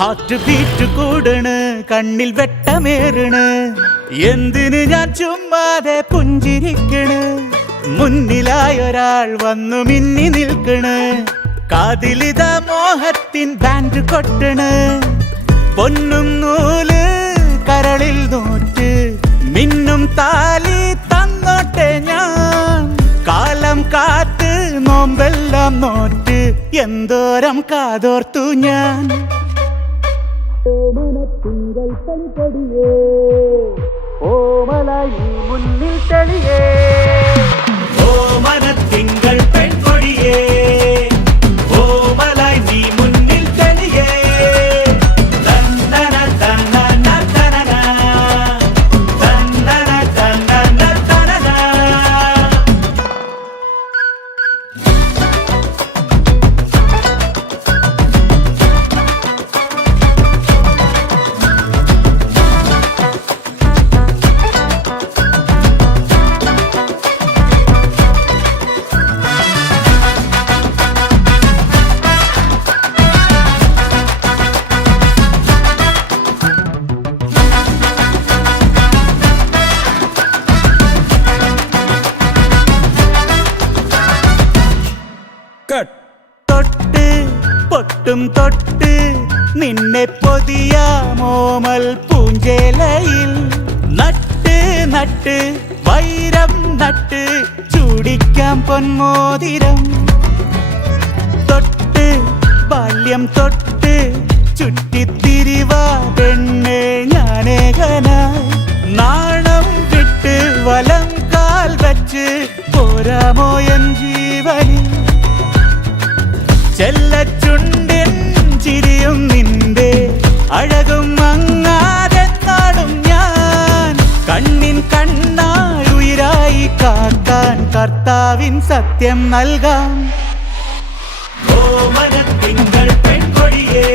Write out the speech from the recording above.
Heart beat കൂടണ്, കണ്ണിൽ വെട്ടമേറണ്. എന്തിന് ഞാൻ ചുമ്മാതെ പുഞ്ചിരിക്കണ്? മുന്നിലായൊരാൾ വന്നു മിന്നി നിൽക്കണ്. കാതിലിതാ മോഹത്തിൻ ബാൻഡ് കൊട്ടണ്. പൊന്നും നൂല് കരളിൽ നോറ്റ് മിന്നും താലി തന്നോട്ടെ ഞാൻ. കാലം കാത്ത് നോമ്പെല്ലാം നോറ്റ് എന്തോരം കാതോർത്തു ഞാൻ. ഓമനത്തിങ്കൾ പെൺകൊടിയേ, ഓമലായി മുന്നിൽ തെളിയേ. ഓമനത്തിങ്കൾ പെൺകൊടിയേ, ഓമലായി നീ മുന്നിൽ തെളിയേ. തന്നന തന്നന തനന, തന്നന തന്നന തനന. തൊട്ട് പൊട്ടും തൊട്ട് നിന്നെ പൊതിയാമോമൽ പൂഞ്ചേലയിൽ നട്ട് നട്ട് വൈരം നട്ട് ചൂടിക്കാം പൊന്മോതിരം. തൊട്ട് ബാല്യം തൊട്ട് ചുറ്റിത്തിരിവാ പെണ്ണേ ഞാനേകനായി. നാണം വിട്ട് വലം കാൽ വച്ച് പോരാമോ എൻ ജീവനിൽ. ചെല്ലച്ചുണ്ടിൻ ചിരിയും നിന്റെ അഴകും മങ്ങാതെ നാടും ഞാൻ. കണ്ണിൻ കണ്ണായി ഉയിരായി കാക്കാൻ കർത്താവിൻ സത്യം നൽകാം. ഓമനത്തിങ്കൾ പെൺകൊടിയേ.